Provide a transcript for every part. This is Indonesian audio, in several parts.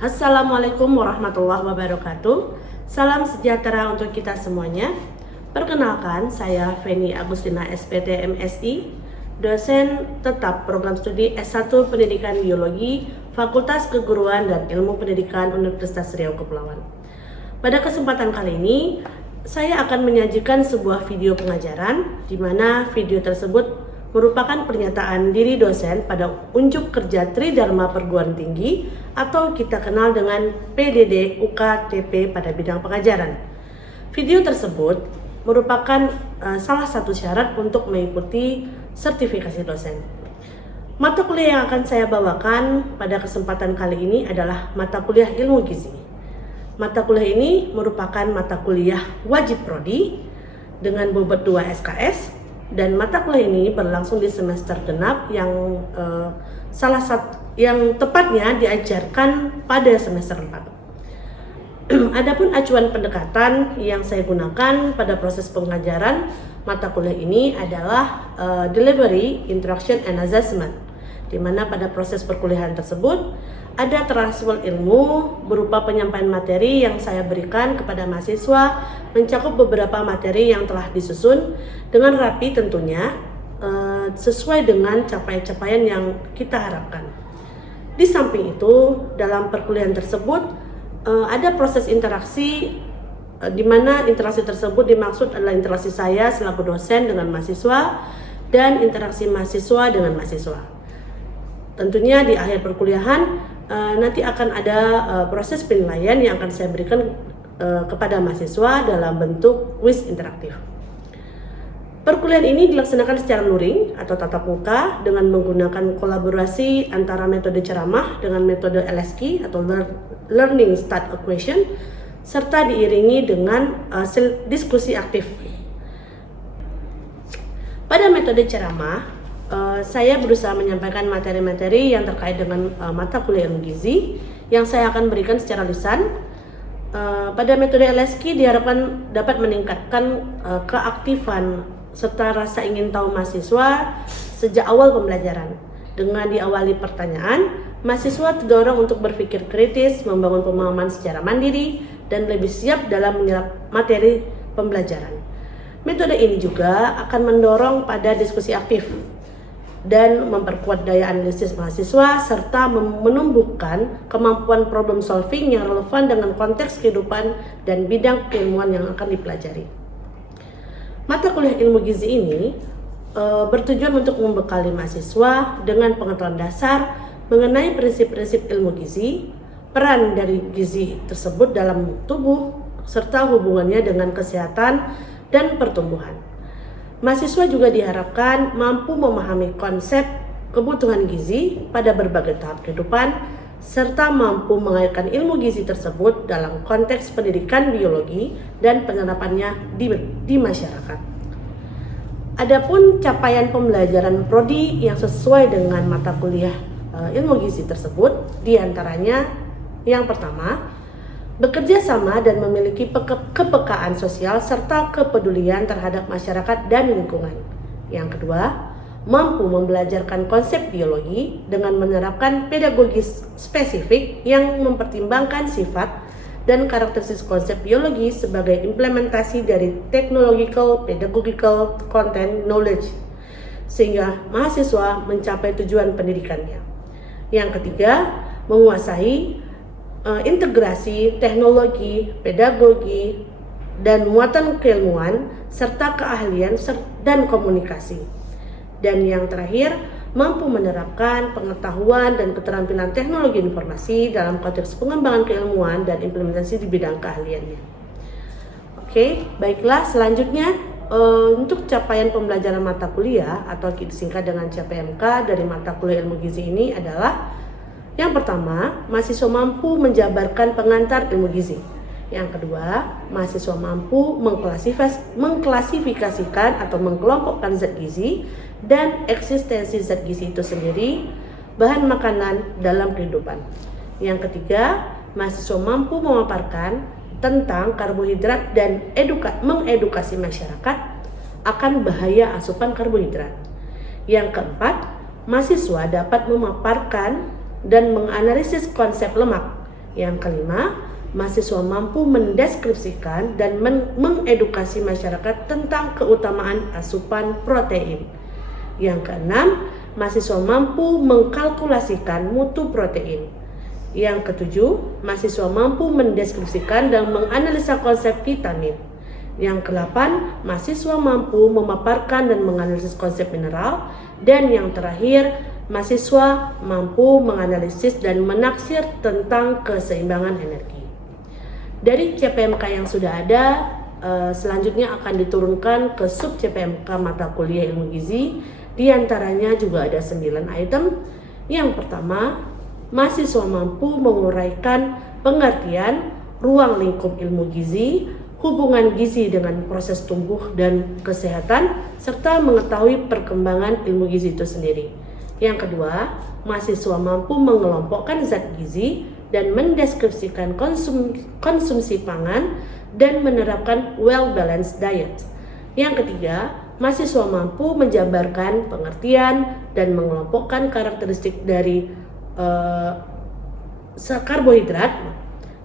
Assalamualaikum warahmatullahi wabarakatuh. Salam sejahtera untuk kita semuanya. Perkenalkan, saya Feni Agustina SPT MSI, dosen tetap program studi S1 Pendidikan Biologi, Fakultas Keguruan dan Ilmu Pendidikan Universitas Riau Kepulauan. Pada kesempatan kali ini, saya akan menyajikan sebuah video pengajaran di mana video tersebut merupakan pernyataan diri dosen pada unjuk kerja Tridharma Perguruan Tinggi atau kita kenal dengan PDD UKTP pada bidang pengajaran. Video tersebut merupakan salah satu syarat untuk mengikuti sertifikasi dosen. Mata kuliah yang akan saya bawakan pada kesempatan kali ini adalah mata kuliah ilmu gizi. Mata kuliah ini merupakan mata kuliah wajib prodi dengan bobot 2 SKS. Dan mata kuliah ini berlangsung di semester genap yang tepatnya diajarkan pada semester 4. Adapun acuan pendekatan yang saya gunakan pada proses pengajaran mata kuliah ini adalah delivery, instruction, and assessment, di mana pada proses perkuliahan tersebut ada transfer ilmu berupa penyampaian materi yang saya berikan kepada mahasiswa mencakup beberapa materi yang telah disusun dengan rapi tentunya sesuai dengan capaian-capaian yang kita harapkan. Di samping itu, dalam perkuliahan tersebut ada proses interaksi di mana interaksi tersebut dimaksud adalah interaksi saya selaku dosen dengan mahasiswa dan interaksi mahasiswa dengan mahasiswa. Tentunya di akhir perkuliahan nanti akan ada proses penilaian yang akan saya berikan kepada mahasiswa dalam bentuk kuis interaktif. Perkuliahan ini dilaksanakan secara luring atau tatap muka dengan menggunakan kolaborasi antara metode ceramah dengan metode LSQ atau Learning Start Equation serta diiringi dengan diskusi aktif. Pada metode ceramah, saya berusaha menyampaikan materi-materi yang terkait dengan mata kuliah ilmu gizi yang saya akan berikan secara lisan. Pada metode LSQ diharapkan dapat meningkatkan keaktifan serta rasa ingin tahu mahasiswa sejak awal pembelajaran. Dengan diawali pertanyaan, mahasiswa terdorong untuk berpikir kritis, membangun pemahaman secara mandiri, dan lebih siap dalam menyerap materi pembelajaran. Metode ini juga akan mendorong pada diskusi aktif dan memperkuat daya analisis mahasiswa serta menumbuhkan kemampuan problem solving yang relevan dengan konteks kehidupan dan bidang keilmuan yang akan dipelajari. Mata kuliah ilmu gizi ini bertujuan untuk membekali mahasiswa dengan pengetahuan dasar mengenai prinsip-prinsip ilmu gizi, peran dari gizi tersebut dalam tubuh, serta hubungannya dengan kesehatan dan pertumbuhan. Mahasiswa juga diharapkan mampu memahami konsep kebutuhan gizi pada berbagai tahap kehidupan, serta mampu mengaitkan ilmu gizi tersebut dalam konteks pendidikan biologi dan penerapannya di masyarakat. Adapun capaian pembelajaran prodi yang sesuai dengan mata kuliah ilmu gizi tersebut, diantaranya yang pertama, bekerja sama dan memiliki kepekaan sosial serta kepedulian terhadap masyarakat dan lingkungan. Yang kedua, mampu membelajarkan konsep biologi dengan menerapkan pedagogi spesifik yang mempertimbangkan sifat dan karakteristik konsep biologi sebagai implementasi dari technological, pedagogical, content, knowledge, sehingga mahasiswa mencapai tujuan pendidikannya. Yang ketiga, menguasai integrasi teknologi, pedagogi, dan muatan keilmuan, serta keahlian dan komunikasi. Dan yang terakhir, mampu menerapkan pengetahuan dan keterampilan teknologi informasi dalam konteks pengembangan keilmuan dan implementasi di bidang keahliannya. Oke, baiklah, selanjutnya untuk capaian pembelajaran mata kuliah atau disingkat dengan CPMK dari mata kuliah ilmu gizi ini adalah: yang pertama, mahasiswa mampu menjabarkan pengantar ilmu gizi. Yang kedua, mahasiswa mampu mengklasifikasikan atau mengkelompokkan zat gizi dan eksistensi zat gizi itu sendiri, bahan makanan dalam kehidupan. Yang ketiga, mahasiswa mampu memaparkan tentang karbohidrat dan mengedukasi masyarakat akan bahaya asupan karbohidrat. Yang keempat, mahasiswa dapat memaparkan dan menganalisis konsep lemak Yang kelima, mahasiswa mampu mendeskripsikan dan mengedukasi masyarakat tentang keutamaan asupan protein. Yang keenam, mahasiswa mampu mengkalkulasikan mutu protein. Yang ketujuh, mahasiswa mampu mendeskripsikan dan menganalisa konsep vitamin. Yang kedelapan, mahasiswa mampu memaparkan dan menganalisis konsep mineral. Dan yang terakhir, mahasiswa mampu menganalisis dan menaksir tentang keseimbangan energi. Dari CPMK yang sudah ada, selanjutnya akan diturunkan ke sub CPMK mata kuliah ilmu gizi. Di antaranya juga ada 9 item. Yang pertama, mahasiswa mampu menguraikan pengertian ruang lingkup ilmu gizi, hubungan gizi dengan proses tumbuh dan kesehatan, serta mengetahui perkembangan ilmu gizi itu sendiri. Yang kedua, mahasiswa mampu mengelompokkan zat gizi dan mendeskripsikan konsumsi pangan dan menerapkan well-balanced diet. Yang ketiga, mahasiswa mampu menjabarkan pengertian dan mengelompokkan karakteristik dari karbohidrat,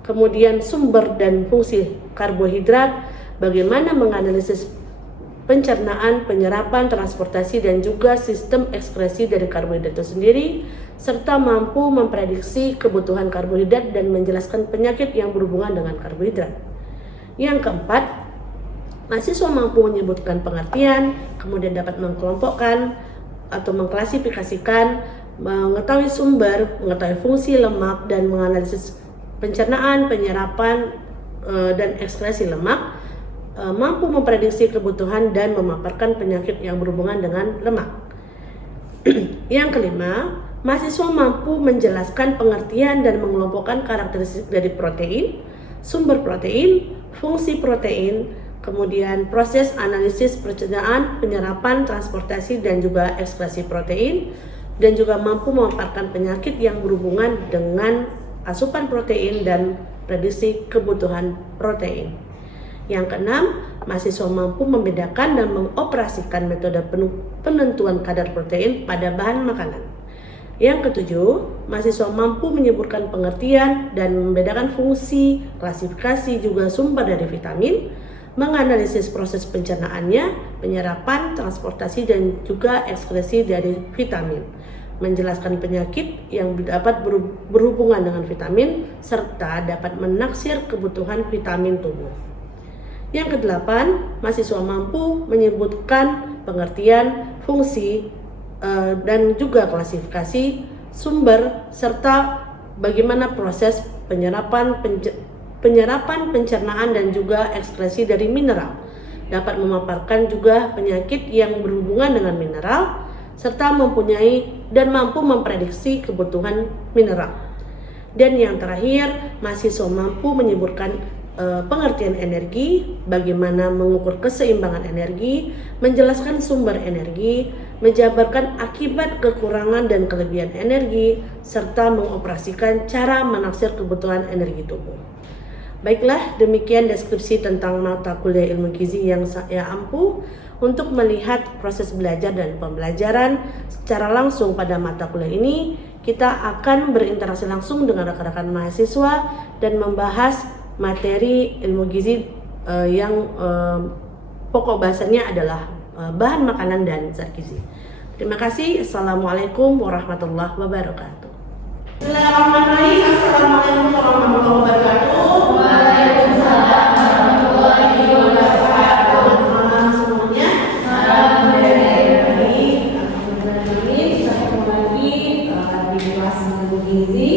kemudian sumber dan fungsi karbohidrat, bagaimana menganalisis pencernaan, penyerapan, transportasi, dan juga sistem ekskresi dari karbohidrat itu sendiri, serta mampu memprediksi kebutuhan karbohidrat dan menjelaskan penyakit yang berhubungan dengan karbohidrat. Yang keempat, mahasiswa mampu menyebutkan pengertian, kemudian dapat mengkelompokkan atau mengklasifikasikan, mengetahui sumber, mengetahui fungsi lemak, dan menganalisis pencernaan, penyerapan, dan ekskresi lemak, mampu memprediksi kebutuhan dan memaparkan penyakit yang berhubungan dengan lemak. Yang kelima, mahasiswa mampu menjelaskan pengertian dan mengelompokkan karakteristik dari protein, sumber protein, fungsi protein, kemudian proses analisis pencernaan, penyerapan, transportasi, dan juga ekskresi protein, dan juga mampu memaparkan penyakit yang berhubungan dengan asupan protein dan prediksi kebutuhan protein. Yang keenam, mahasiswa mampu membedakan dan mengoperasikan metode penentuan kadar protein pada bahan makanan. Yang ketujuh, mahasiswa mampu menyebutkan pengertian dan membedakan fungsi, klasifikasi, juga sumber dari vitamin, menganalisis proses pencernaannya, penyerapan, transportasi, dan juga ekskresi dari vitamin, menjelaskan penyakit yang dapat berhubungan dengan vitamin, serta dapat menaksir kebutuhan vitamin tubuh. Yang kedelapan, mahasiswa mampu menyebutkan pengertian, fungsi, dan juga klasifikasi, sumber, serta bagaimana proses penyerapan, pencernaan, dan juga ekskresi dari mineral. Dapat memaparkan juga penyakit yang berhubungan dengan mineral, serta mempunyai dan mampu memprediksi kebutuhan mineral. Dan yang terakhir, mahasiswa mampu menyebutkan pengertian energi, bagaimana mengukur keseimbangan energi, menjelaskan sumber energi, menjabarkan akibat kekurangan dan kelebihan energi, serta mengoperasikan cara menaksir kebutuhan energi tubuh. Baiklah, demikian deskripsi tentang mata kuliah ilmu gizi yang saya ampuh untuk melihat proses belajar dan pembelajaran secara langsung pada mata kuliah ini. Kita akan berinteraksi langsung dengan rekan-rekan mahasiswa dan membahas materi ilmu gizi yang pokok bahasannya adalah bahan makanan dan zat gizi. Terima kasih. Assalamualaikum warahmatullahi wabarakatuh. Bismillahirrahmanirrahim. Assalamualaikum warahmatullahi wabarakatuh. Waalaikumsalam warahmatullahi wabarakatuh. Selamat semuanya. Di kelas ilmu gizi,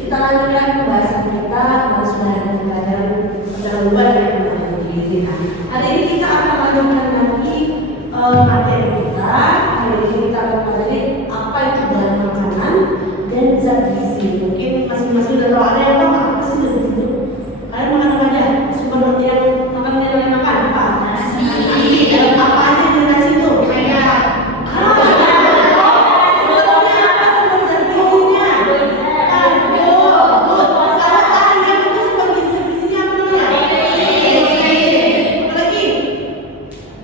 kita lanjutkan pembahasan kita sudah ada pelajaran pendahuluan dari ilmu gizi. Hari ini kita akan lanjutkan lagi materi kita. Hari ini kita akan pelajari apa itu bahan makanan dan zat gizi. Mungkin masing-masing sudah tahu ada yang apa sih di situ. Kalian makan apa aja? Sumber yang makanan yang kalian makan apa? Nasi. Dan apa aja di nasi itu? Kayak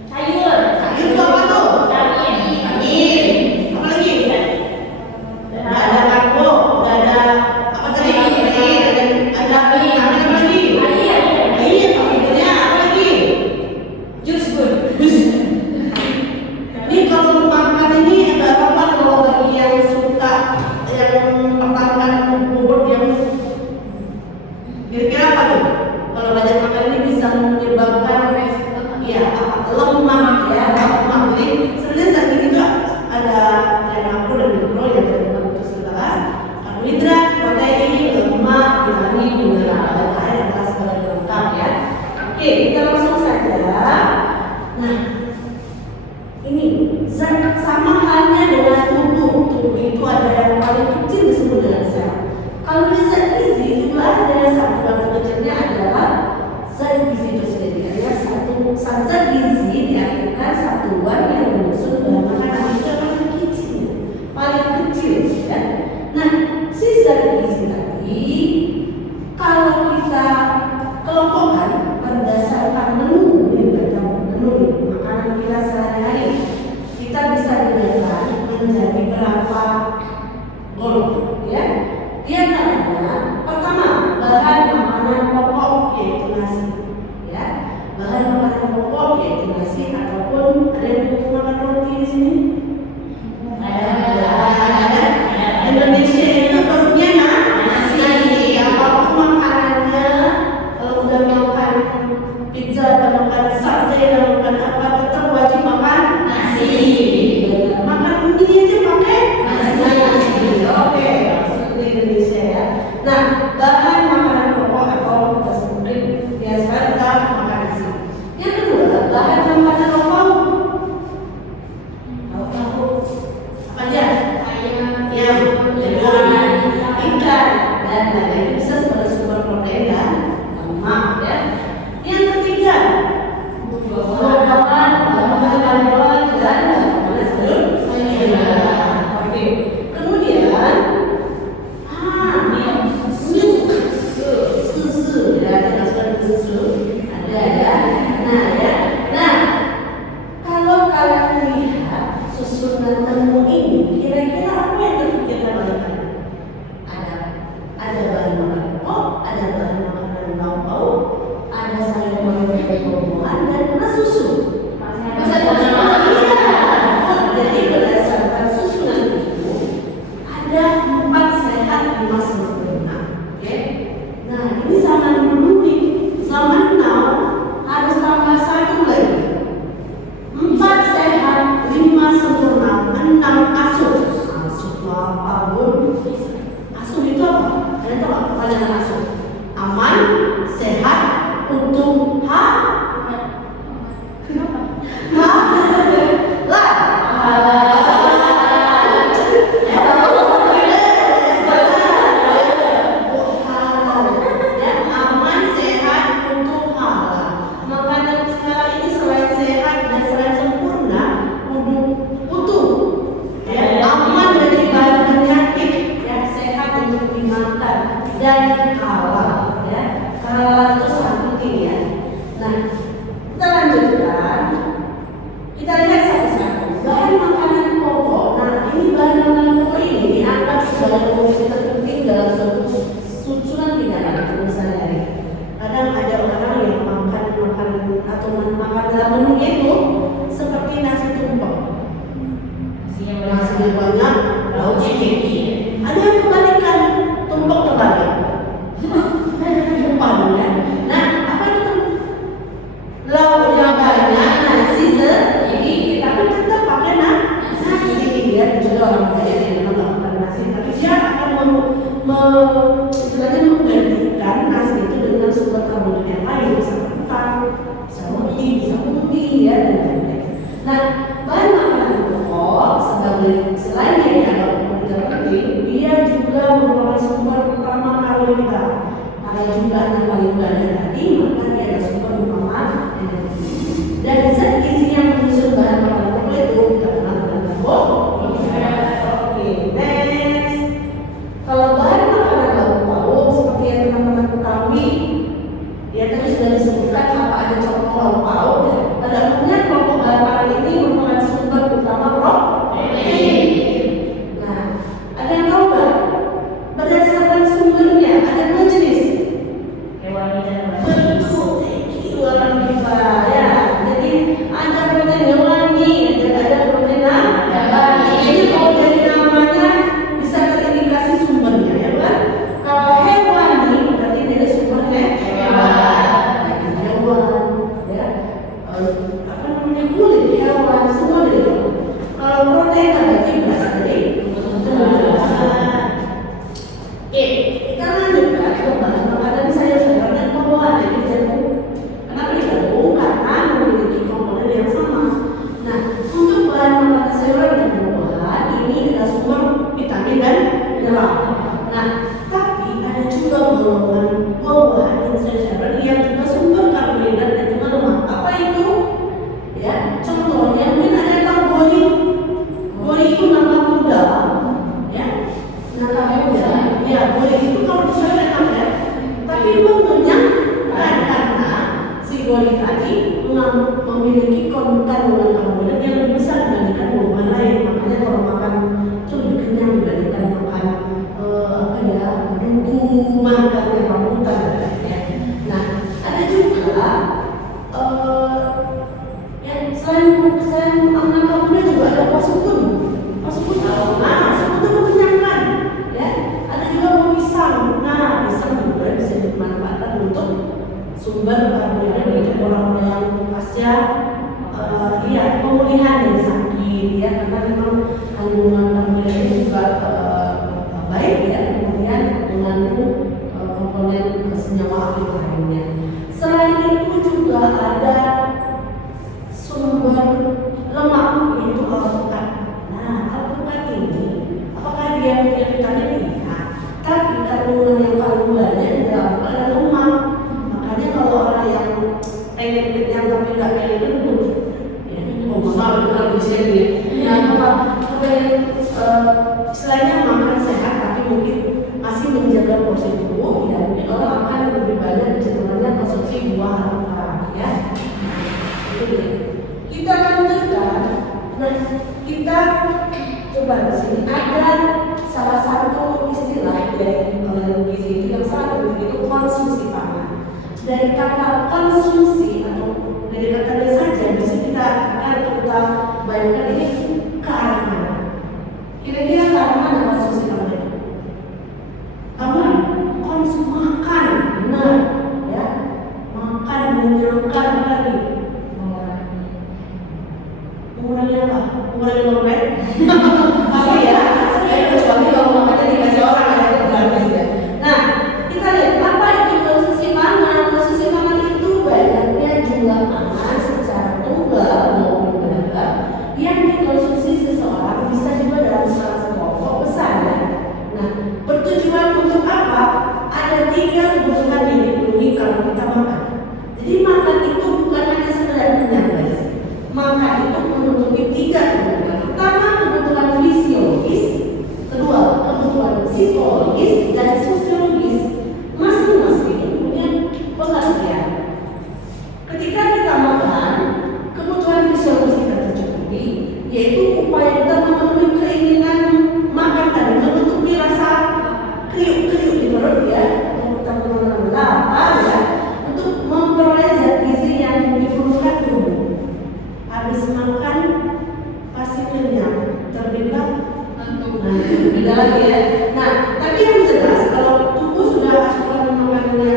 sayur itu apa tuh? Vitamin. Apa lagi? zat gizi jumlahnya satuan terkecilnya adalah zat gizi itu sendiri. Ya, satu zat gizi diartikan satuan yang menyusun bahan makanan itu paling kecil, ya. Nah, si zat gizi tadi kalau kita kelompokkan berdasarkan menu makanan kita sehari-hari, kita bisa dibagi menjadi berapa golongan, ya. Di antaranya pertama bahan makanan pokok yaitu nasi, ya. Bahan makanan pokok yaitu nasi ataupun ada yang makan roti di sini. Ada. Indonesia itu perutnya nasi. Apapun makanannya, kalau udah makan pizza atau makan sate atau makan apa, tetap wajib makan nasi. Makan mie aja pakai nasi. Oke, di Indonesia, ya. Nah, bahan makanan pokok atau kita sebutin biasa kita makan nasi. Yang kedua, bahan makanan pokok apa aja? Ayam, ikan, dan lain-lain. Bisa sebagai sumber protein dan lemak, ya. Yang ketiga, buah-buahan, dan oke. Kemudian susu, ya, termasuk susu ada, ya. Nah, kalau kalian lihat susunan menu ini, kira-kira apa yang terpikirkan oleh kalian? Ada bahan makanan pokok, ada bahan makanan lauk, ada sayur mayur dan buah-buahan, dan plus susu. Jadi berdasarkan susunan itu ada 4 sehat 5 sempurna. Oke. Nah, ini zaman dulu nih, zaman now harus tambah 1 lagi. 4 sehat 5 sempurna, 6 asuh. Asuh apa, Bun? Asuh itu apa? Kalian tahu apa panjangan asuh? Aman, sehat, utuh, dan halal, ya. Halal itu sangat penting, ya. Nah, kita lanjutkan. Kita lihat satu-satu bahan makanan pokok. Nah, ini bahan makanan pokok ini dianggap sebagai komponen terpenting dalam suatu susunan hidangan sehari-hari. Kadang ada orang yang makan makanan atau makan dalam menunya itu seperti nasi tumpeng. Nasi banyak, lauk sedikit. Ada yang kebalikan, tumpeng terbalik. Tumpengnya. Nah, apa itu? Lauknya banyak, nasi sedikit. Tapi tetap pakai nasi. Ya, juga orang kaya yang melakukan nasi, tapi dia akan istilahnya menggantikan nasi itu dengan sumber karbohidrat yang lain, bisa kentang, bisa roti, bisa ubi, ya, dan lain-lain. Nah, bahan makanan pokok selain dia dianggap tidak penting, dia juga merupakan sumber utama karbohidrat. Kalau jumlahnya paling banyak tadi, maka dia ada sumber utama energi. Dan zat gizi yang menyusun bahan makanan pokok itu kita kenal dengan karbohidrat. Oke, next. Kalau bahan makanan lauk pauk seperti yang teman-teman ketahui, ya tadi sudah disebutkan apa ada contoh lauk pauk. Pada umumnya kelompok bahan makanan ini merupakan sumber utama protein. Nah, ada yang tahu nggak? Berdasarkan sumbernya ada 2 jenis. juga golongan buah-buahan dan sayur-sayuran yang juga sumber karbohidrat dan juga lemak. Apa itu? Ya, contohnya mungkin ada yang tahu gori. Gori itu nangka muda, ya, nangka muda. Ya, gori itu kalau saya enak ya, tapi mengenyangkan karena si gori tadi memiliki kandungan karbohidrat yang lebih besar dibandingkan buah-buahan lain. Makanya kalau makan itu lebih kenyang dibandingkan makan makan yang rambutan ya. Nah, ada juga yang selain nangka muda juga ada pasukun. Pasukun itu mengenyangkan ya. Ada juga buah pisang. Nah, pisang juga bisa dimanfaatkan untuk sumber karbohidrat untuk orang yang pasca pemulihan dari sakit ya, karena memang kandungan karbohidrat juga baik ya, kemudian mengandung komponen senyawa aktif lainnya. Selain itu juga ada sumber lemak yaitu alpukat. Nah, alpukat ini apakah dia punya vitamin? Iya, tapi kandungan yang paling banyak adalah lemak. Makanya kalau orang yang pengen kenyang tapi nggak pengen gendut, ya, betul bisa dia. Nah, istilahnya makan sehat tapi mungkin masih menjaga porsi tubuh, ya mungkin orang akan lebih banyak cenderungnya konsumsi buah alpukat ya. Kita lanjutkan. Nah, kita coba di sini ada salah satu istilah dari gizi itu yang sangat penting, itu konsumsi pangan. Dari kata konsumsi atau dari katanya saja bisa kita kita bayangkan ini ke arah mana? Kira-kira ke arah mana konsumsi pangan itu? Kamu konsum makan, benar ya? Makan menjelaskan lagi. Mengurangi apa? Mengurangi lembek? Pasti ya. Kecuali kalau makannya dikasih orang ada berarti ya. Nah, kita lihat apa itu konsumsi pangan. Konsumsi pangan itu banyaknya jumlah pangan secara tunggal maupun beragam yang dikonsumsi seseorang, bisa juga dalam skala sekelompok besar ya. Nah, bertujuan untuk apa? Ada 3 kebutuhan yang dipenuhi kalau kita makan. Jadi makan itu bukan hanya sekedar kenyang guys. Makan itu memenuhi 3 kebutuhan. Pertama, kebutuhan fisiologis, kedua, kebutuhan psikologis dan sosiologis. Masing-masing punya pengertian. Ketika kita makan, kebutuhan fisiologis kita tercukupi, yaitu upaya kita memenuhi keinginan makan tadi, menutupi rasa kriuk-kriuk di perut ya, untuk kita memenuhi lapar ya, untuk memperoleh zat gizi yang diperlukan tubuh. Habis makan pasti kenyang, terbebas ngantuk. Beda lagi ya. Nah, tapi yang jelas kalau tubuh sudah asupan makanannya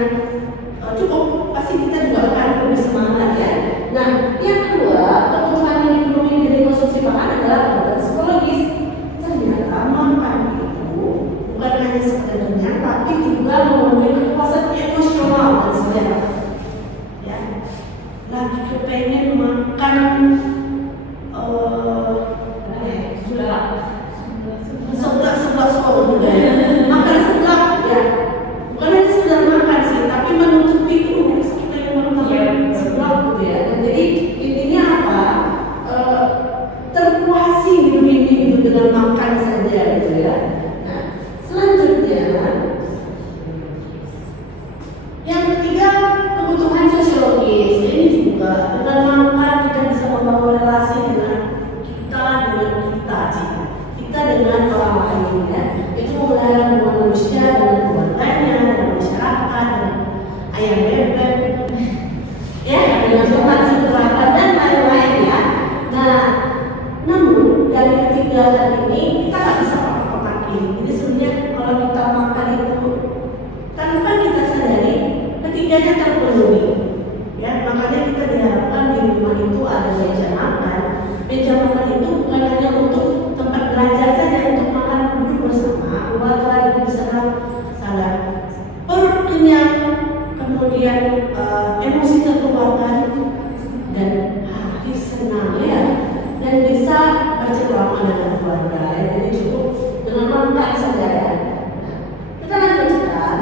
cukup, pasti kita juga akan lebih semangat ya. Nah, yang kedua, kebutuhan yang dipenuhi dari konsumsi pangan adalah kebutuhan psikologis. Ternyata makan itu bukan hanya sekedar kenyang, tapi juga memenuhi kepuasan emosional dan selera. Ya, lagi kepengen makan seblak sekolah juga ya. Makan seblak ya. Bukan hanya sekedar makan sih, tapi menutupi itu kita yang makan seblak gitu ya. Dan jadi intinya apa? Terpuasi hidup ini itu dengan makan saja gitu ya. Nah, selanjutnya yang ketiga, kebutuhan sosiologis. Ini juga dengan makan kita bisa membangun relasi dengan kita dengan orang lain ya. Itu memelihara hubungan manusia dengan keluarganya, dengan masyarakat, dengan ayam bebek ya, dengan teman sekerabatan dan lain-lain ya. Nah, namun dari ketiga hal ini kita nggak bisa pakai. Jadi sebenarnya kalau kita makan itu tanpa kita sadari ketiganya terpenuhi ya. Makanya kita diharapkan di rumah itu ada meja makan. Meja makan itu bukan hanya untuk tempat belajar saja, untuk makan duduk bersama, keluarga lagi bisa salah perut kenyang, kemudian emosi terkeluarkan dan hati senang ya, dan bisa bercengkrama dengan keluarga ya. Jadi cukup dengan makan saja ya. Kita lanjutkan.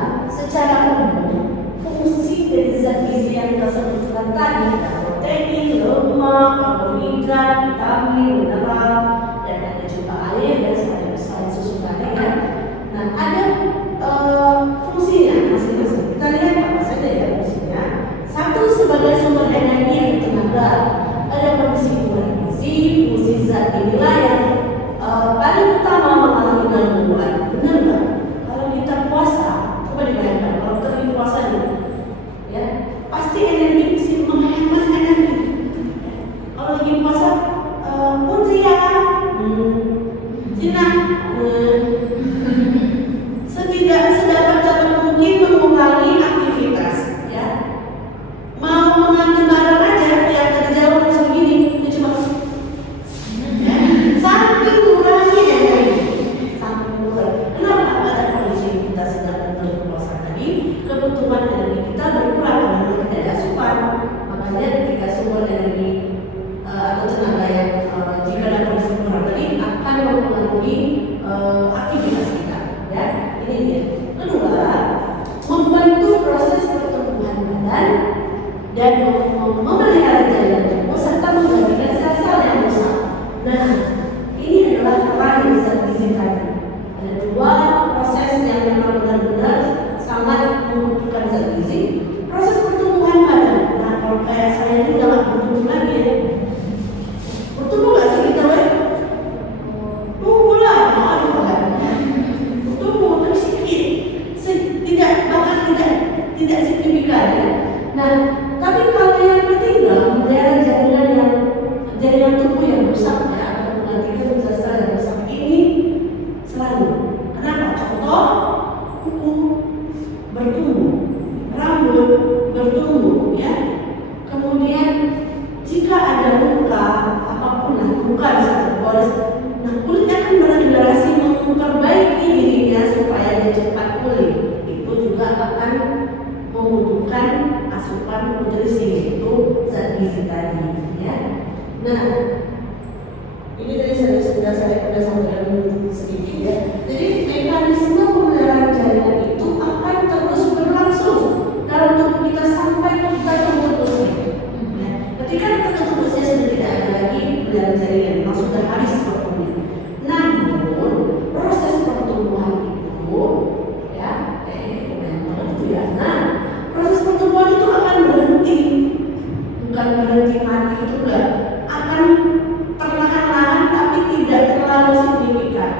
dan memelihara jaringan tubuh serta menggantikan sel-sel yang rusak. Nah, ini adalah peran dari zat gizi tadi. Ada dua proses yang memang benar-benar sangat membutuhkan zat gizi. Proses pertumbuhan badan. Nah, kalau kayak saya ini udah nggak bertumbuh lagi ya. Bertumbuh nggak sih kita, weh? Tumbuh lah, mau kan? Bertumbuh tapi sedikit, tidak signifikan ya. Nah, tapi kalau yang ketiga, melihara jaringan tubuh yang rusak ya, atau menggantikan sel-sel yang rusak ini selalu. Kenapa? Contoh, kuku bertumbuh, rambut bertumbuh ya. Kemudian jika ada luka apapun lah, luka bisa tergores, nah kulitnya akan beregenerasi memperbaiki dirinya supaya dia cepat pulih. Itu juga akan membutuhkan asupan nutrisi, yaitu zat gizi tadi ya. Nah, ini tadi sudah saya sampaikan sedikit ya. Jadi mekanisme pemeliharaan jaringan itu akan terus berlangsung dalam tubuh kita sampai kita tertutup usia. Ya. Ketika tertutup usia sudah tidak ada lagi pemeliharaan jaringan, memang sudah habis waktunya. Namun proses pertumbuhan itu ya, nah proses pertumbuhan itu akan berhenti, bukan berhenti mati juga, akan perlahan-lahan tapi tidak terlalu signifikan.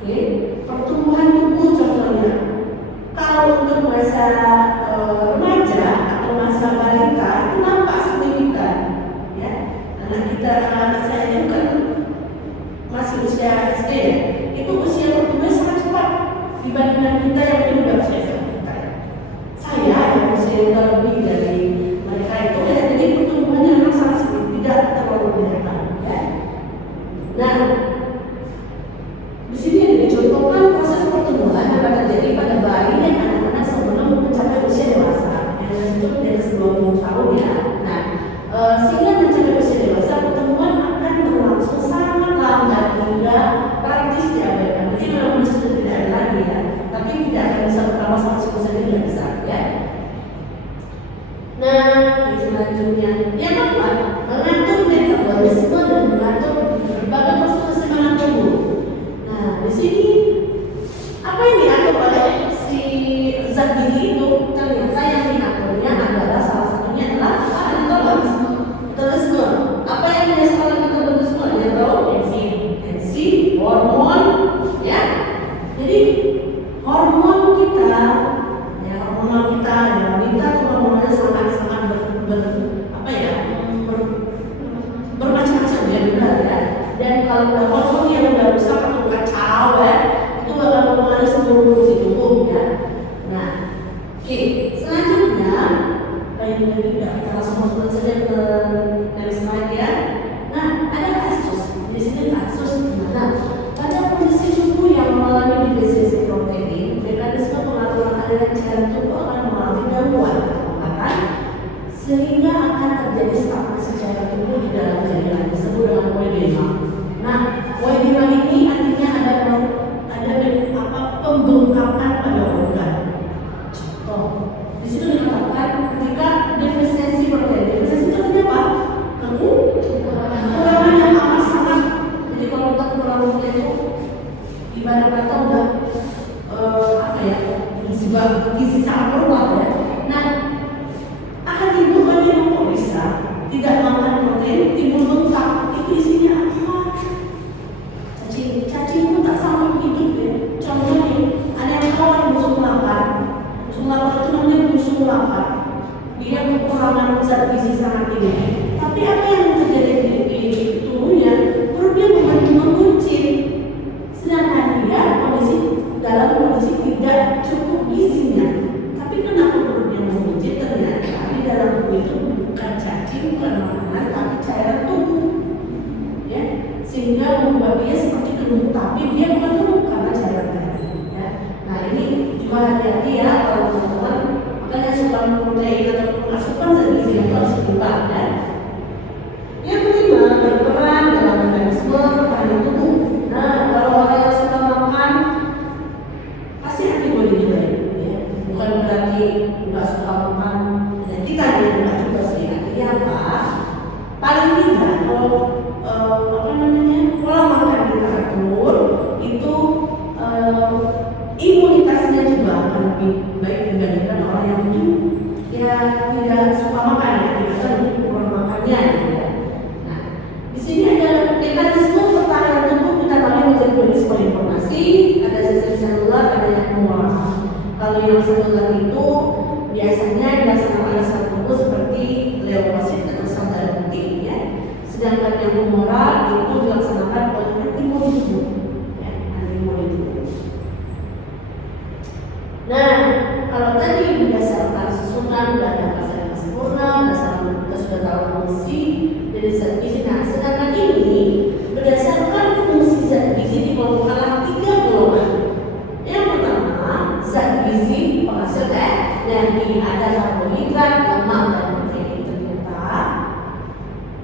Oke, pertumbuhan tubuh contohnya, kalau untuk masa remaja atau masa balita itu nampak signifikan, ya. Anak saya itu kan masih usia SD, itu usia pertumbuhan sangat cepat dibandingkan kita yang sudah usia kita. Saya yang usia lebih dari mereka itu ya, jadi pertumbuhannya memang sangat sedikit, tidak terlalu kelihatan ya. Nah, di sini dicontohkan proses pertumbuhan yang terjadi pada bayi dan anak-anak sebelum mencapai usia dewasa, yang disebut di atas 20 tahun ya. Nah, sehingga mencapai usia dewasa, pertumbuhan akan berlangsung sangat lambat hingga praktis diabaikan. Jadi memang sudah tidak ada lagi ya, tapi tidak akan bisa bertambah 100% tidak bisa ya. Nah, selanjutnya yang keempat, mengatur metabolisme dan mengatur berbagai proses keseimbangan tubuh. Nah, di sini apa yang diatur oleh si zat gizi itu? Ternyata yang diaturnya adalah salah satunya adalah metabolisme. Apa yang dihasilkan metabolisme? Ada tahu? Enzim, hormon, ya. Jadi hormon kita, ya hormon kita, ya wanita itu hormonnya sangat bermacam-macam ya benar ya. Dan kalau hormon yang udah rusak atau kacau ya, itu bakal mempengaruhi seluruh fungsi tubuh ya. Nah, oke, selanjutnya baik lagi kita langsung masuk saja ke next slide ya. Nah, ada kasus di sini, kasus di mana pada kondisi tubuh yang mengalami defisiensi protein, mekanisme pengaturan aliran cairan tubuh akan mengalami gangguan, sehingga akan terjadi stagnasi cairan tubuh di dalam jaringan, disebut dengan poedema. Nah, poedema ini artinya ada pembengkakan pada organ. Contoh, di situ dikatakan ketika defisiensi protein. Defisiensi itu artinya apa? Kekurangan yang amat sangat. Jadi kalau kita kekurangan protein itu ibarat kata udah gizi sangat berubah ya. Nah, akan timbul banyak kok bisa tidak makan protein, timbul bengkak. Itu isinya apa? Cacing pun tak sama hidup ya. Contohnya ada yang tahu yang busuk lapar. Busuk lapar itu namanya busuk lapar. Dia kekurangan zat gizi sangat tinggi. Tapi apa yang terjadi di tubuhnya? Perutnya menguncit. Sedangkan dia dalam kondisi tidak cukup gizinya. Tapi kenapa perutnya menguncit? Ternyata di dalam tubuh itu bukan cacing, bukan makanan, tapi cairan tubuh, ya, sehingga membuat dia seperti gemuk, tapi dia bukan gemuk karena cairan tadi. Ya. Nah ini juga hati-hati ya kalau teman-teman, makanya asupan protein atau asupan zat gizi itu harus seimbang ya. Yang kelima, berperan dalam mekanisme pertahanan tubuh. Nah kalau orang yang suka makan pasti antibodi juga ya. Bukan berarti nggak suka makan kita ikan yang enggak juga sih. Artinya apa? Paling tidak kalau pola makan yang teratur itu imunitasnya juga akan lebih baik dibandingkan orang yang mungkin ya tidak suka makan ya, tidak mungkin kurang makannya gitu ya. Nah, di sini ada mekanisme pertahanan tubuh kita pakai menjadi berisiko informasi, ada sistem seluler, ada yang mengolah. Kalau yang seluler itu biasanya dilaksanakan oleh sel tubuh seperti leukosit atau sel darah putih ya. Sedangkan yang humoral itu dilaksanakan oleh antibodi tubuh ya, antibodi tubuh. Nah, kalau tadi berdasarkan susunan dan dasar yang sempurna, berdasarkan kita sudah tahu fungsi dari zat gizi. Nah, sedangkan ini berdasarkan fungsi zat gizi dikelompokkan 3 golongan. Yang pertama, zat gizi penghasil energi, ada karbohidrat, lemak, dan protein. Ternyata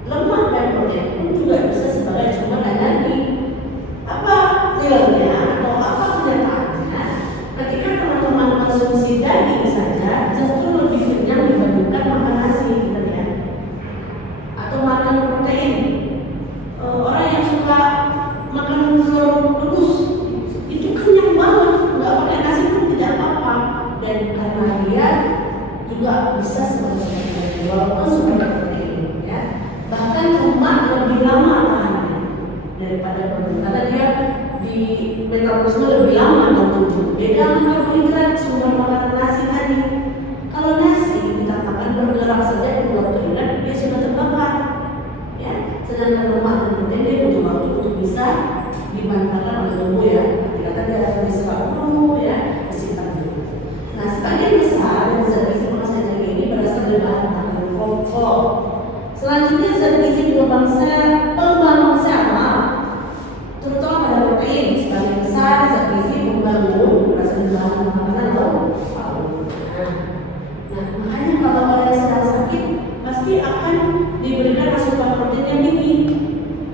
lemak dan protein pun juga bisa sebagai sumber energi. Apa realnya atau apa kenyataannya? Ketika teman-teman konsumsi daging saja justru lebih kenyang dibandingkan makan nasi, benar ya? Atau makan protein. Orang yang suka makan telur rebus itu kenyang banget, nggak pakai nasi pun tidak apa-apa. Dan karena dia juga bisa sebagai energi walaupun sudah protein, ya. Bahkan lemak lebih lama tahannya daripada protein karena dia di metabolisme lebih lama dalam tubuh. Beda dengan karbohidrat, sumber makanan nasi tadi. Kalau nasi dikatakan bergerak saja di waktu ingat dia sudah terbakar, ya. Sedangkan lemak dan protein dia butuh waktu untuk bisa dimanfaatkan oleh tubuh ya. Ketika tadi ada diserap dulu ya, disimpan dulu. Nah, sebagian besar dari zat gizi penghasil energi ini berasal dari bahan makanan pokok. Selanjutnya zat gizi pembangun sel, terutama pada protein. Sebagian besar zat gizi pembangun berasal dari bahan makanan lauk. Nah, makanya kalau orang yang sedang sakit pasti akan diberikan asupan protein yang tinggi,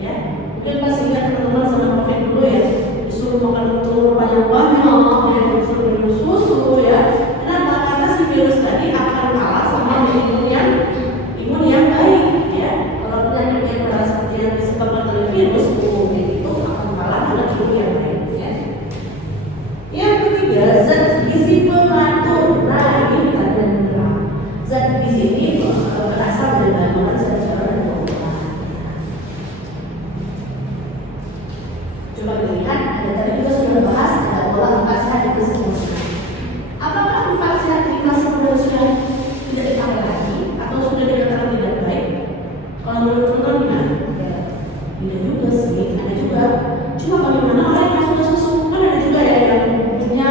ya. Mungkin pasti ingat teman-teman sama COVID dulu ya, disuruh makan telur banyak-banyak, ya, disuruh minum susu, ya. Kenapa? Karena si virus tadi akan kalah sama imun yang baik, ya. Kalau penyakit yang berasal yang disebabkan oleh virus umumnya itu akan kalah dengan imun yang baik, ya. Yang ketiga, zat gizi pengatur. Nah, ini kalian benar. Zat gizi ini berasal dari bahan sel-sel dan tumbuhan. Coba dilihat, ada tadi kita sudah bahas ada pola 4 sehat di masa manusia. Apakah 4 sehat di masa manusia tidak dipakai lagi atau sudah dikatakan tidak baik? Kalau menurut teman-teman gimana? Tidak juga sih, ada juga. Cuma bagaimana orang yang sudah susu kan ada juga ya yang punya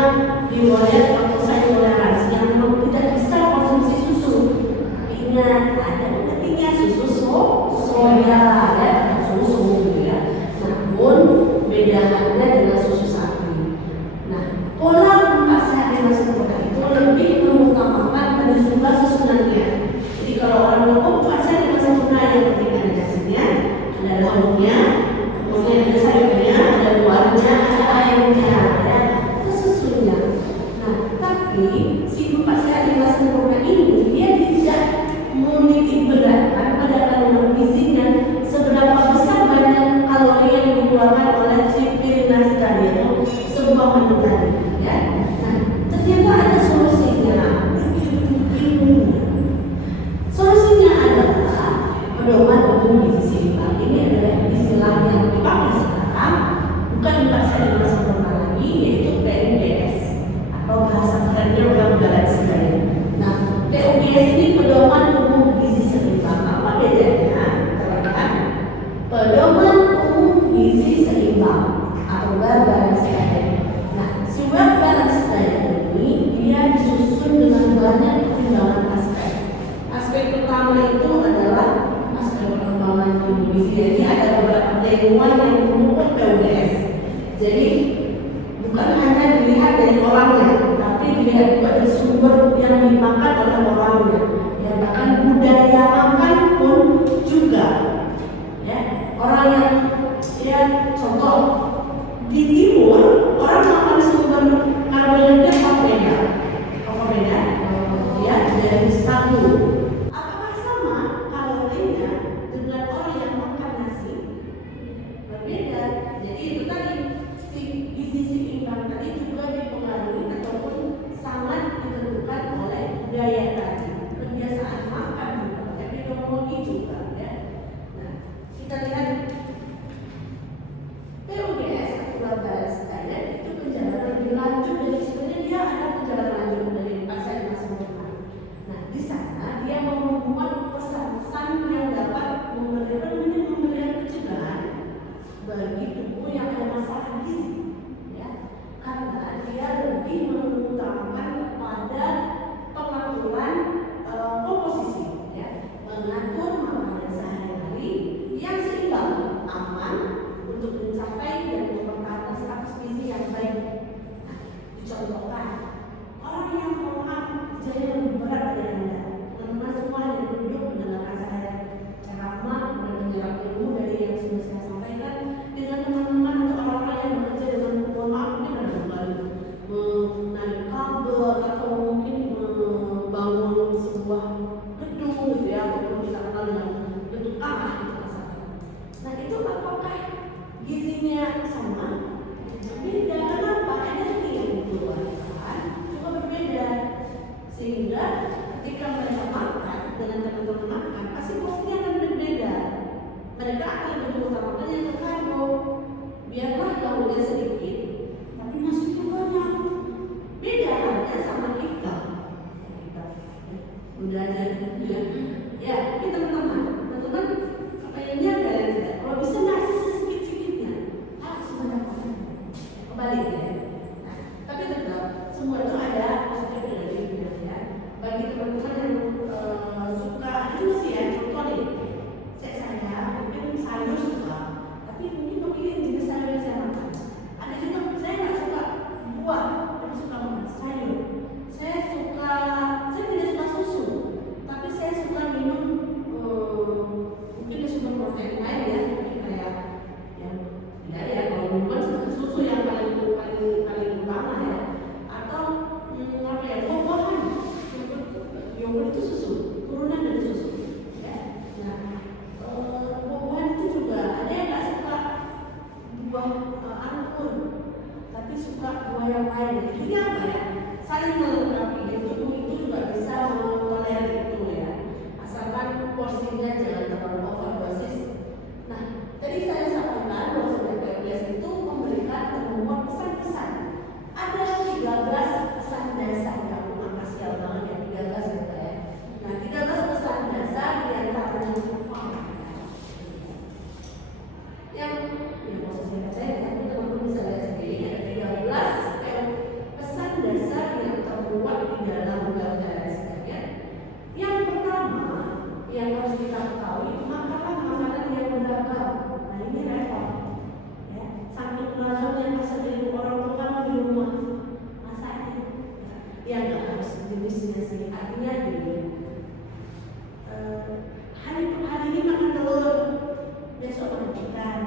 riwayat laktosa intoleransi yang memang tidak bisa konsumsi susu. Ingat, ada pentingnya susu soya ya, susu gitu ya. Namun beda halnya dengan susu sapi. Nah, pola 4 sehat di masa muda itu lebih mengutamakan pada jumlah susunannya. Jadi kalau orang ngomong 4 sehat di masa muda yang penting ada nasinya, ada lauknya, kemudian ada sayurnya, ada buahnya, ada airnya, ada susunya. Nah, tapi si 4 sehat di masa muda ini dia tidak menitik beratkan pada kandungan gizinya seberapa besar banyak kalori yang dikeluarkan oleh si piring nasi tadi itu sebuah menu tadi, ya. Nah, ternyata ada solusinya. Solusinya adalah pedoman umum gizi seimbang. Ini adalah istilah yang dipakai sekarang, bukan 4 sehat di masa muda lagi, yaitu PUBS atau bahasa kerennya udah balance diet. Nah, PUBS ini pedoman umum gizi seimbang. Apa bedanya? Terlihat pedoman umum gizi seimbang atau well balanced diet. Nah, si well balanced diet ini dia disusun dengan banyak pertimbangan aspek. Aspek pertama itu adalah aspek perkembangan tubuh gizi. Jadi ada beberapa temuan yang mendukung PUBS. Jadi bukan hanya dilihat dari orangnya, tapi dilihat juga dari sumber yang dimakan oleh orangnya. Ya, bahkan budaya makan pun juga. Ya, orang yang ya contoh di timur orang makan sumber karbohidratnya apa beda? Ya dari sagu kalau diutamakan yang karbo, biarlah gaulnya sedikit, tapi nasinya banyak. Beda halnya sama kita. Udah ada ya, ini teman-teman pengennya kalian tidak. Kalau bisa nasi sedikit-sedikitnya, harus sebanyak-banyaknya. Kembali ya. Nah, tapi tetap semua itu ada positif dan negatifnya ya. Bagi teman-teman yang suka itu sih ya, contoh nih, saya mungkin sayur suka, tapi mungkin memilih jenis sayur yang saya makan. Ada juga saya nggak suka buah, tapi suka makan sayur. Saya tidak suka susu, tapi saya suka minum mungkin sumber protein lain ya, mungkin kayak yang tidak ya, kalau minuman susu yang paling utama ya, atau apa ya, buah-buahan. Yogurt itu susu, turunan dari susu ya. Nah, buah-buahan itu juga ada yang nggak suka buah anggur, tapi suka buah yang lain. Jadi apa ya, saling melengkapi. Itu juga bisa mentolerir itu ya, asalkan porsinya jangan terlalu overdosis. Nah, tadi saya sampaikan bahwa PPLS itu memberikan pengumuman pesan-pesan. Ada 13 pesan dasar yang makasih banget ya, 13 gitu ya. Nah, 13 pesan dasar yang antaranya yang maksud saya ya, teman-teman bisa lihat sendiri ada 13 pesan dasar yang termuat di dalam PPLS ya. Yang pertama yang harus kita ketahui, makanlah makanan yang beragam. Nah, ini repot ya, saking malamnya pas ada orang tua kan di rumah masakin ya, nggak harus jenisnya sih, artinya gini, hari ini makan telur, besok makan ikan,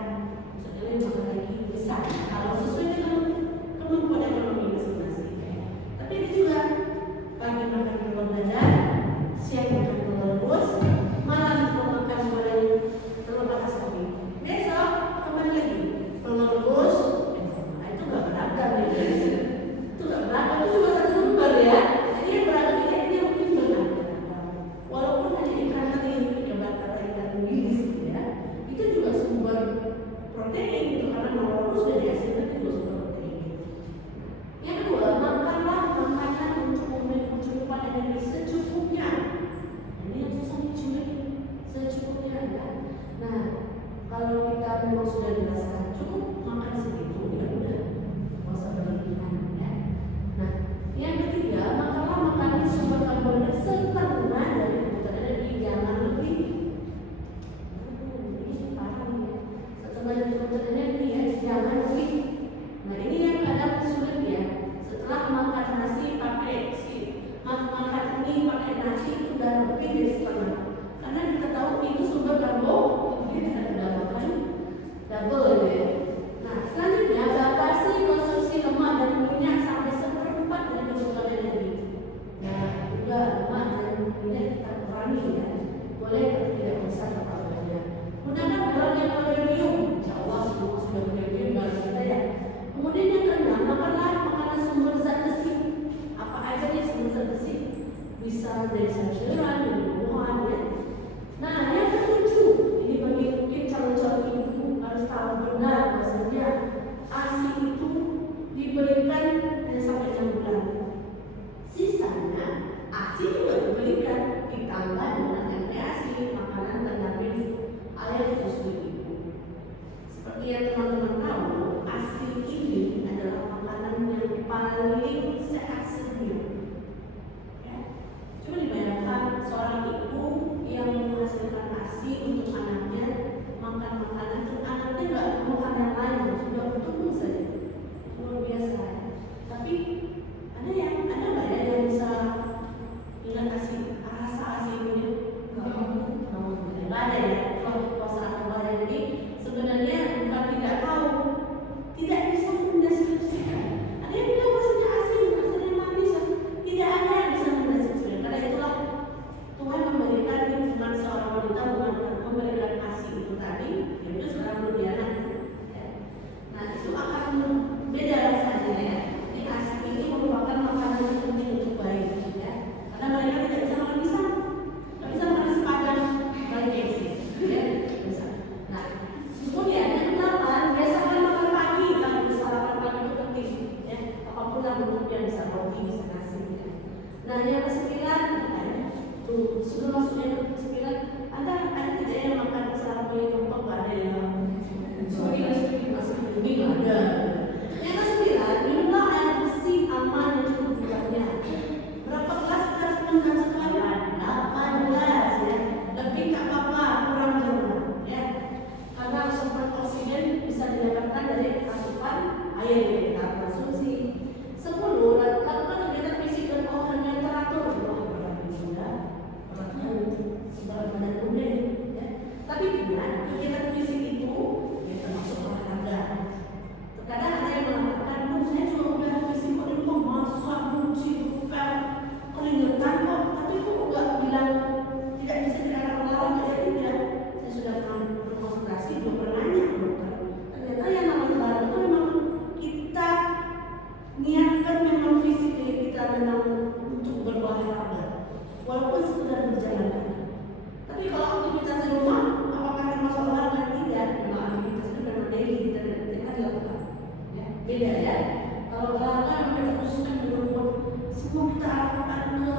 besok makan lagi, bisa kalau sesuai dengan kemampuan ekonomi masing-masing ya. Tapi itu juga pagi makan telur dadar, siang makan telur rebus, malam makan goreng telur panas kopi, besok kembali lagi telur rebus. Nah, itu nggak beragam ya, itu nggak beragam, itu cuma satu sumber ya. Jadi yang beragam ini mungkin beragam, walaupun hanya ikan teri yang bakar ikan bilis ya, itu juga sumber protein itu, karena mau sudah dihasilkan itu juga sumber protein. Yang kedua, makanlah makanan untuk mencukupi energi secukupnya. Ini yang susah diculik, secukupnya ya. Nah, kalau kita memang sudah dirasakan cukup, makan segitu ya udah, nggak usah berlebihan ya. Nah, yang ketiga, makanlah makanan sumber karbohidrat setengah dari kebutuhan energi, jangan lebih. Ini paham ya, setengah dari kebutuhan energi ya, jangan lebih. Nah, ini yang kadang sulit ya. Setelah makan nasi pakai makan mie pakai nasi itu udah lebih dari setengah, karena kita tahu itu sumber karbohidrat ada makan double ya. Nah, selanjutnya batasi konsumsi lemak dan minyak sampai 1/4 dari kebutuhan energi. Nah, juga lemak dan minyak kita kurangi ya, boleh tapi tidak besar terlalu banyak. Gunakan garam yang premium, insya Allah semua sudah premium garam kita ya. Kemudian yang keenam, makanlah makanan sumber zat besi. Apa aja nih sumber zat besi? Bisa dari sayuran, dari buah ya. Nah, yang ketujuh, ini bagi mungkin calon-calon ibu harus tahu benar bahwasanya ASI itu diberikan hanya sampai 6 bulan. Sisanya ASI juga diberikan ditambah dengan MPASI, makanan terlapis air susu ibu. Seperti yang teman-teman tahu, ASI ini adalah makanan yang paling sehat sedunia. Ya. Coba dibayangkan Nah, yang kesembilan, tuh sebelum masuk yang kesembilan, ada tidak yang makan secara tumpeng? Nggak ada yang masih nggak ada. Yang kesembilan, minumlah air bersih aman dan cukup jumlahnya. Berapa gelas kita harus minum sekali? 18 ya. Lebih tak apa-apa, kurang jangan ya. Karena asupan oksigen bisa didapatkan dari asupan air yang kita konsumsi. 10. Lakukan kegiatan fisik dan olahraga yang teratur. Berat badan bunda ya. Tapi ingat, kegiatan fisik itu ya termasuk olahraga. Terkadang ada yang mengatakan, saya cuma udah fisik kok ini kok masa benci bukan keringetan kok, tapi kok nggak bilang tidak bisa dikatakan olahraga ya tidak. Saya sudah pernah berkonsultasi, juga pernah nanya ke dokter. Ternyata yang namanya olahraga itu memang kita niatkan memang fisik kita memang untuk berolahraga, walaupun sekedar berjalan kaki. Tapi kalau aktivitas di rumah, apakah termasuk olahraga? Tidak. Memang aktivitas itu memang daily kita dilakukan. Ya, beda ya. Kalau olahraga memang kita khususkan benar-benar semua kita arahkan ke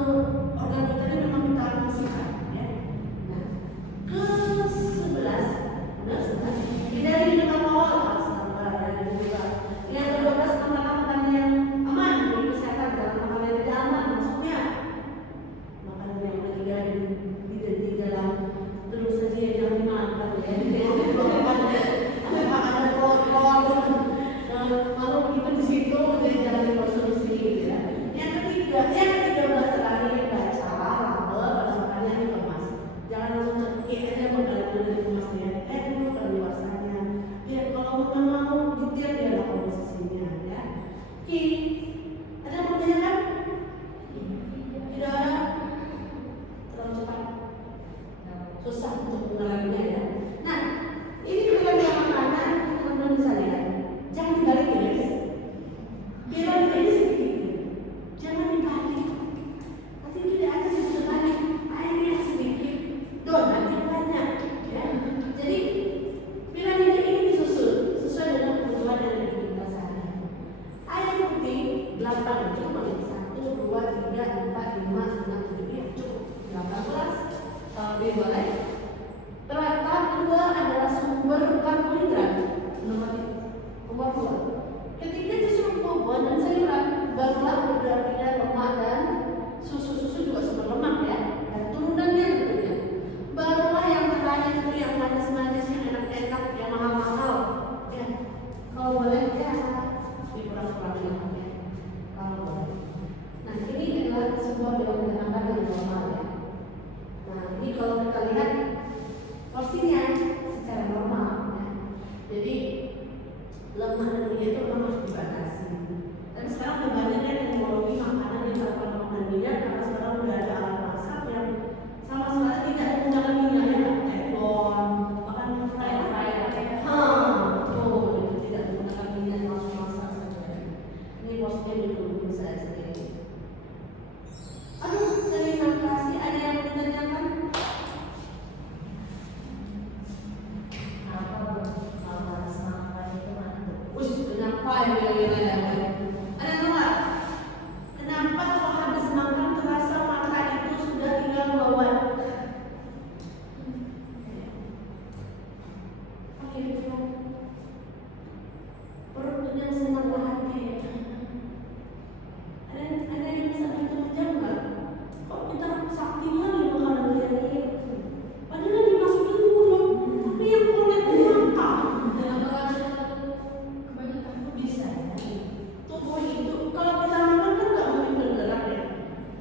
organ kita ini memang kita fungsikan. Ya. Nah, ke-11, hindari minum alkohol. Yang ke-12, makan makanan yang aman bagi kesehatan. Dalam makanan yang tidak aman, maksudnya makanan yang tidak di dalam terus saja yang dimakan ya. Ada telur, kalau kita di situ jadi jangan dikonsumsi ya. Yang ke-13 terakhir baca label pada makanan yang dikemas. Jangan langsung cekik aja makanan yang dikemasnya. Dulu keluasannya. Ya kalau memang mau detail dia lah komposisinya ya. Ada yang mau ditanyakan? Tidak ada. Terlalu cepat. Susah untuk mengenalnya ya. Nah, ini piramida makanan teman-teman bisa lihat. Jangan dibalik ya guys. Piramida ini sedikit. Jangan dibalik. Nanti tidak ada yang sudah balik. Airnya sedikit, donat yang banyak. Ya. Jadi piramida ini disusun sesuai dengan kebutuhan dan hidup kita sehari-hari. Air putih 8 cukup. 1, 2, 3, 4, 5, 6, 7 cukup. 18. Lebih boleh. Ternyata kedua adalah sumber karbohidrat. Nomor 2. Ketiga justru buah dan sayuran. Barulah berarti lemak dan susu juga sumber lemak ya. Dan turunannya tentunya. Barulah yang terakhir itu yang manis-manis, yang enak-enak, yang mahal-mahal. Ya. Kalau boleh ya dikurang-kurangin ya. Kalau boleh. Nah ini adalah sebuah dewan makan yang normal ya. Nah, ini kalau kita lihat porsinya secara normal ya. Jadi lemak dan minyak itu memang harus dibatasi. Dan sekarang udah banyak yang teknologi makanan yang tanpa lemak dan minyak karena sekarang udah ada alat masak yang sama sekali tidak menggunakan minyak ya, teflon, bahkan fryer. Betul, itu tidak menggunakan minyak langsung masak saja. Ini porsinya betul-betul saya sendiri. Aduh, terima kasih. Ada yang mau ditanyakan? Kenapa yang bilang-bilang? Ada yang tahu? Kenapa kalau habis makan terasa mata itu sudah tinggal bawah? Oke, perut yang senang hati. Ada yang bisa macam-macam nggak? Kok kita sakti lagi makanan ini? Padahal dimasukin mulut, tapi yang keluar itu mata. Kebanyakan bisa ya. Tubuh itu kalau kita makan kan nggak mungkin bergerak ya.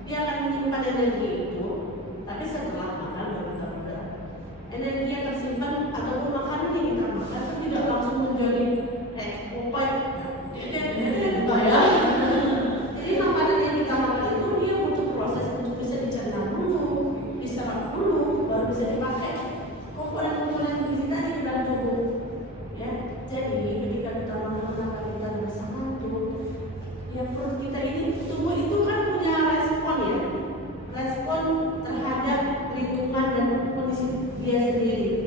Dia akan menyimpan energi itu, tapi setelah makan baru kita bergerak. Energi yang tersimpan ataupun makanan yang kita makan itu tidak langsung menjadi upaya. Jadi makanan yang kita makan itu dia butuh proses untuk bisa dicerna dulu, diserap dulu, baru bisa dipakai. Komponen-komponen gizi tadi di dalam tubuh. Ya, jadi ketika kita makan kita bersama tuh, ya perut kita ini tubuh itu kan punya respon ya, respon terhadap lingkungan dan kondisi dia sendiri.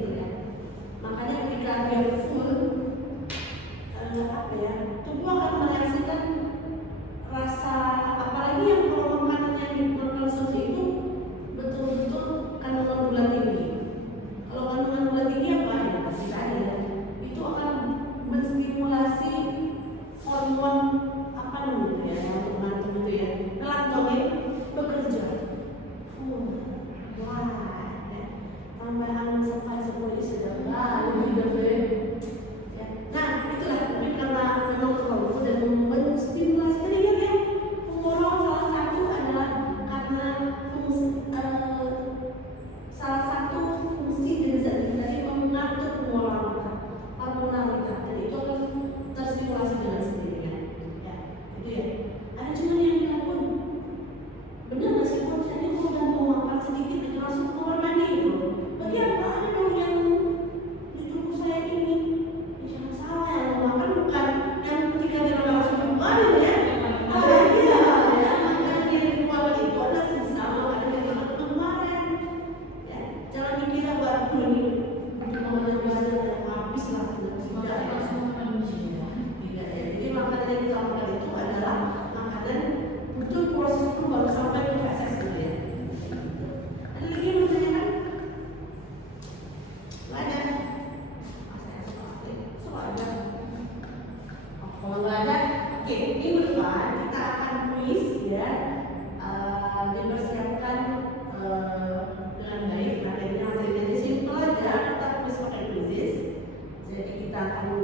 masuk ke kamar mandi itu. Bagi apa ada dong yang di tubuh saya ini? Ya, jangan salah, yang mau makan bukan yang ketika dia langsung kemarin ya. Iya, ya, makan di luar itu adalah sisa makanan yang makan kemarin. Ya, jangan dikira waktu ini makanan yang habis langsung tidak langsung makan di sini. Tidak ya. Jadi makanan yang kita makan itu adalah makanan butuh proses itu baru sampai ke feses gitu ya. Ada lagi yang mau ditanyakan? Nggak ada? Soalnya kalau nggak ada, oke, minggu depan kita akan kuis ya. Dipersiapkan dengan baik. Materinya simple aja, kita kuis pakai quizzes. Jadi kita akan